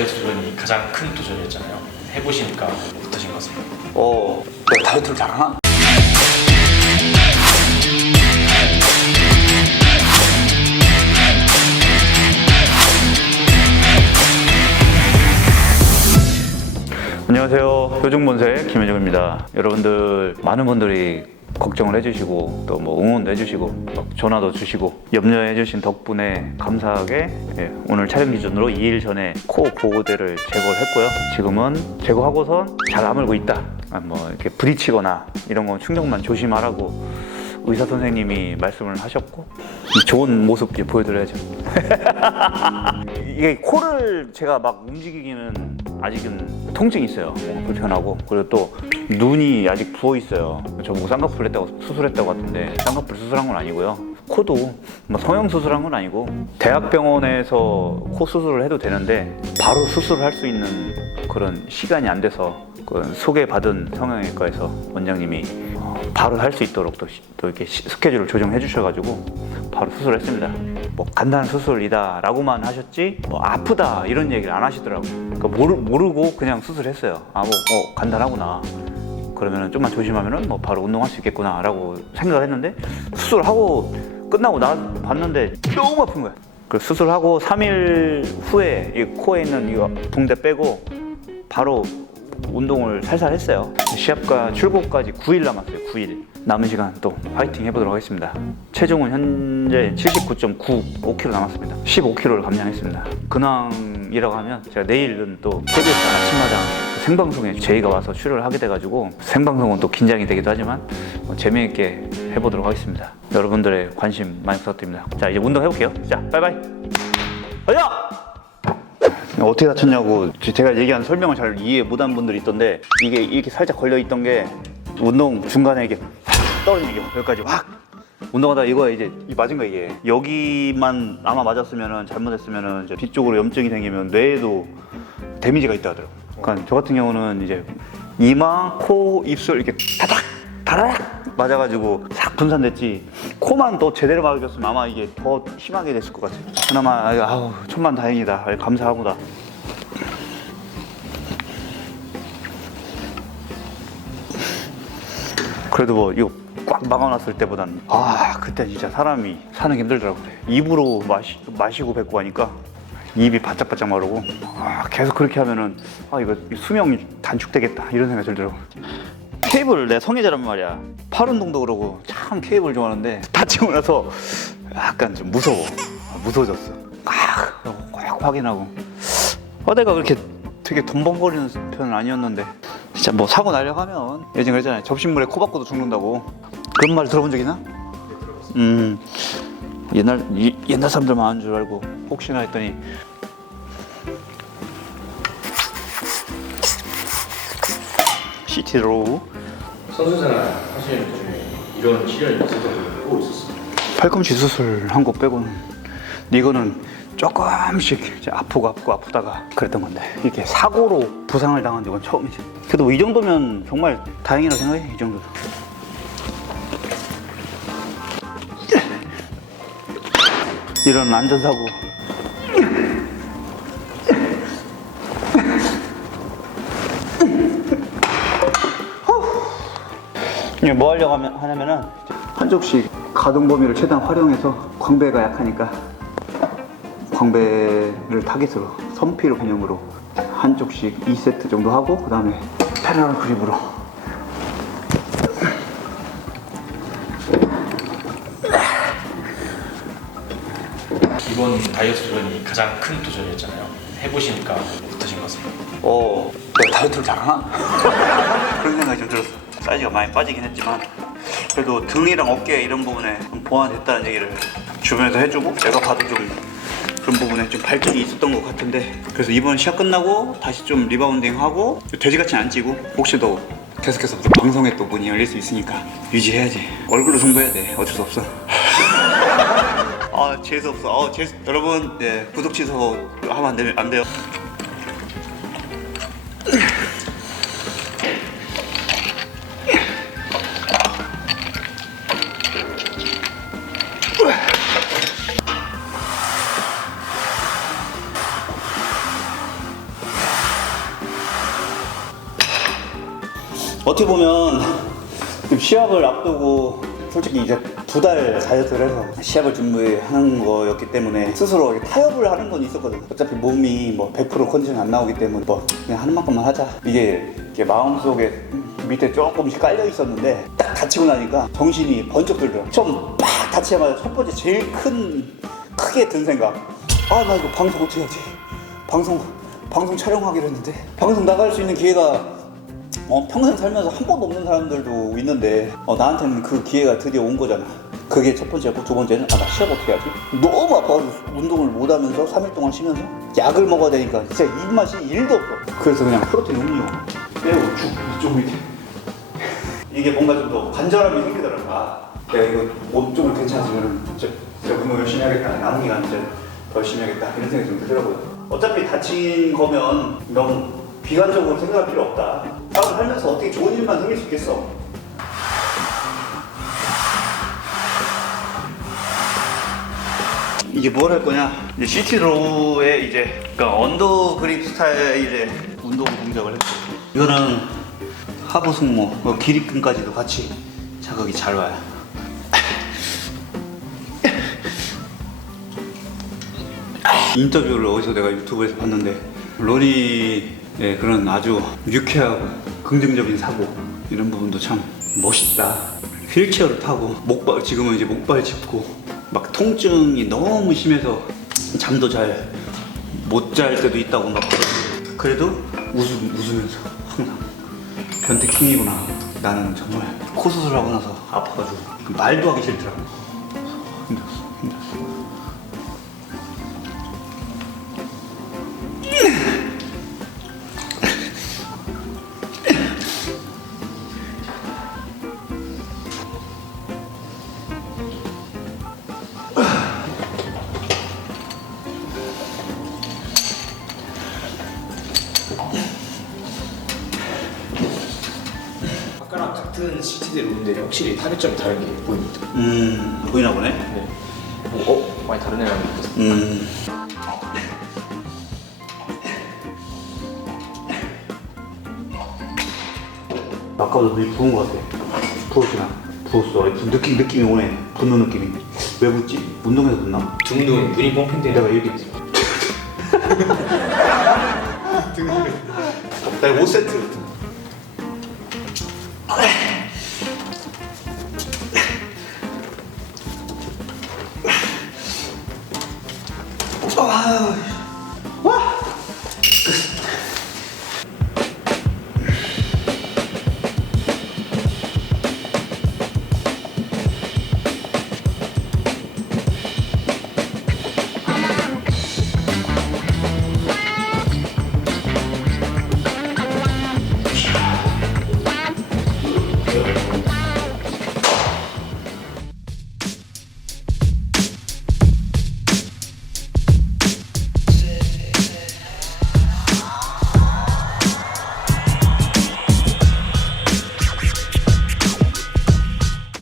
다이어트 도전이 가장 큰 도전이었잖아요. 해보시니까 어떠신 것 같습니까? 어, 내가 다이어트를 잘하나? 안녕하세요. 표중본색 김혜정입니다. 여러분들 많은 분들이 걱정을 해주시고 또 뭐 응원도 해주시고 막 전화도 주시고 염려해주신 덕분에 감사하게 예, 오늘 촬영 기준으로 2일 전에 코 보호대를 제거를 했고요. 지금은 제거하고선 잘 아물고 있다. 아, 뭐 이렇게 부딪히거나 이런 건 충격만 조심하라고 의사 선생님이 말씀을 하셨고 좋은 모습 보여드려야죠. 이게 코를 제가 막 움직이기는 아직은 통증이 있어요. 뭔가 불편하고 그리고 또 눈이 아직 부어 있어요. 저보고 쌍꺼풀 했다고 수술했다고 하던데 쌍꺼풀 수술한 건 아니고요. 코도 뭐 성형 수술한 건 아니고 대학병원에서 코 수술을 해도 되는데 바로 수술을 할 수 있는 그런 시간이 안 돼서 그 소개받은 성형외과에서 원장님이 어, 바로 할 수 있도록 또, 시- 또 이렇게 시- 스케줄을 조정해 주셔가지고 바로 수술했습니다. 뭐 간단한 수술이다라고만 하셨지 뭐 아프다 이런 얘기를 안 하시더라고요. 그러니까 모르, 모르고 그냥 수술했어요. 아뭐 어, 간단하구나. 그러면은 좀만 조심하면은 뭐 바로 운동할 수 있겠구나라고 생각을 했는데 수술하고 끝나고 나 봤는데 너무 아픈 거야. 그 수술하고 3일 후에 이 코에 있는 이거 붕대 빼고 바로 운동을 살살 했어요. 시합과 출국까지 9일 남았어요. 9일. 남은 시간 또 화이팅 해보도록 하겠습니다. 체중은 현재 79.9, 5kg 남았습니다. 15kg를 감량했습니다. 근황이라고 하면 제가 내일은 또 KBS 아침마당 생방송에 제이가 와서 출연을 하게 돼가지고 생방송은 또 긴장이 되기도 하지만 어, 재미있게 해보도록 하겠습니다. 여러분들의 관심 많이 부탁드립니다. 자 이제 운동 해볼게요. 자 빠이빠이. 가자! 어떻게 다쳤냐고 제가 얘기한 설명을 잘 이해 못한 분들이 있던데 이게 이렇게 살짝 걸려 있던 게 운동 중간에 이게 확 떨어지는 게 여기까지 확 운동하다 이거 이제 이 맞은 거 이게 여기만 아마 맞았으면은 잘못했으면은 이제 뒤쪽으로 염증이 생기면 뇌에도 데미지가 있다 하더라고. 그러니까 저 같은 경우는 이제 이마, 코, 입술 이렇게 다닥 다닥 맞아가지고 싹 분산됐지 코만 또 제대로 맞았으면 아마 이게 더 심하게 됐을 것 같아요. 그나마 아우 천만 다행이다 감사하구나. 그래도 뭐 이거 꽉 막아놨을 때보단 아 그때 진짜 사람이 사는 게 힘들더라고요. 입으로 마시, 마시고 뱉고 하니까 입이 바짝바짝 마르고 아 계속 그렇게 하면은 아 이거 수명이 단축되겠다 이런 생각이 들더라고요. 케이블 내 성애자란 말이야. 팔 운동도 그러고 참 케이블 좋아하는데 다치고 나서 약간 좀 무서워. 아, 무서워졌어. 아, 꼭 확인하고. 아, 내가 그렇게 되게 덤벙거리는 편은 아니었는데 진짜 뭐 사고 나려고 하면 예전에 그랬잖아요. 접신물에 코 박고도 죽는다고. 그런 말 들어본 적 있나? 음 옛날 이- 옛날 사람들만 하는 줄 알고 혹시나 했더니 CT로 선수생활 하시는 중에 이런 시련이 있었던 적이 꼭 있었어요. 팔꿈치 수술 한 거 빼고는 이거는 조금씩 이제 아프고 아프고 아프다가 그랬던 건데 이렇게 사고로 부상을 당한 적은 처음이지. 그래도 뭐 이 정도면 정말 다행이라고 생각해 이 정도도. 이런 안전사고 이게 뭐 하려고 하면, 하냐면은 한쪽씩 가동 범위를 최대한 활용해서 광배가 약하니까 광배를 타겟으로 선피로 개념으로 한쪽씩 2세트 정도 하고 그 다음에 패러럴 그립으로 이번 다이어트 도전이 가장 큰 도전이었잖아요. 해보시니까 어떠신 것 같습니까? 어 내가 다이어트를 잘하나? 그런 생각이 좀 들었어 사이즈가 많이 빠지긴 했지만 그래도 등이랑 어깨 이런 부분에 좀 보완됐다는 얘기를 주변에서 해주고 내가 봐도 좀 그런 부분에 좀 발전이 있었던 것 같은데 그래서 이번 시합 끝나고 다시 좀 리바운딩하고 돼지같이 안 찌고 혹시 또 계속해서 또 방송에 또 문이 열릴 수 있으니까 유지해야지. 얼굴로 승부해야 돼. 어쩔 수 없어. 아 재수 없어. 아, 재수 여러분 네 구독 취소 하면 안, 되, 안 돼요 어떻게 보면 지금 시합을 앞두고 솔직히 이제 두 달 다이어트를 해서 시합을 준비하는 거였기 때문에 스스로 타협을 하는 건 있었거든. 어차피 몸이 뭐 100% 컨디션 안 나오기 때문에 뭐 그냥 하는 만큼만 하자. 이게 이렇게 마음속에 밑에 조금씩 깔려 있었는데 딱 다치고 나니까 정신이 번쩍 들더라고. 처음 팍 다치자마자 첫 번째 제일 큰 크게 든 생각. 아 나 이거 방송 어떻게 하지? 방송 방송 촬영하기로 했는데 방송 나갈 수 있는 기회가 어, 평생 살면서 한 번도 없는 사람들도 있는데 어, 나한테는 그 기회가 드디어 온 거잖아. 그게 첫 번째고 두 번째는 아 나 시합 어떻게 하지? 너무 아파가지고 운동을 못 하면서 3일 동안 쉬면서 약을 먹어야 되니까 진짜 입맛이 1도 없어. 그래서 그냥 프로틴 음료 빼고 죽 이쪽 밑에 이게 뭔가 좀 더 간절함이 생기더라고. 아, 내가 이거 몸 쪽으로 괜찮아지면 진짜, 진짜 운동 열심히 하겠다. 남은 기간 진짜 더 열심히 하겠다. 이런 생각이 좀 들더라고요. 어차피 다친 거면 너무 비관적으로 생각할 필요 없다. 나도 살면서 어떻게 좋은 일만 생길 수 있겠어. 이제 뭘 할 거냐? 이제 시티로의 이제 그러니까 언더 그립 스타일의 운동 동작을 했고 이거는 하부 승모, 그 기립근까지도 같이 자극이 잘 와요. 인터뷰를 어디서 내가 유튜브에서 봤는데 로니 의 그런 아주 유쾌하고 긍정적인 사고 이런 부분도 참 멋있다. 휠체어를 타고 목발 지금은 이제 목발 짚고 막 통증이 너무 심해서 잠도 잘 못 잘 때도 있다고 막 그래도 웃음, 웃으면서 항상 변태킹이구나. 나는 정말 코 수술하고 나서 아파가지고 그 말도 하기 싫더라고. 힘들었어 같은 시티들 오는데 확실히 타격점이 다른 게 보입니다. 음 보이나 보네 네. 뭐, 어? 많이 다르네라는 느낌. 음 아까보다 눈이 부은 것 같아 부었구나 부었어 느낌, 느낌이 오네 붓는 느낌이 왜 붓지? 운동해서 붓나? 등도 눈이 뻥핑되는 내가 이렇게 내가 5세트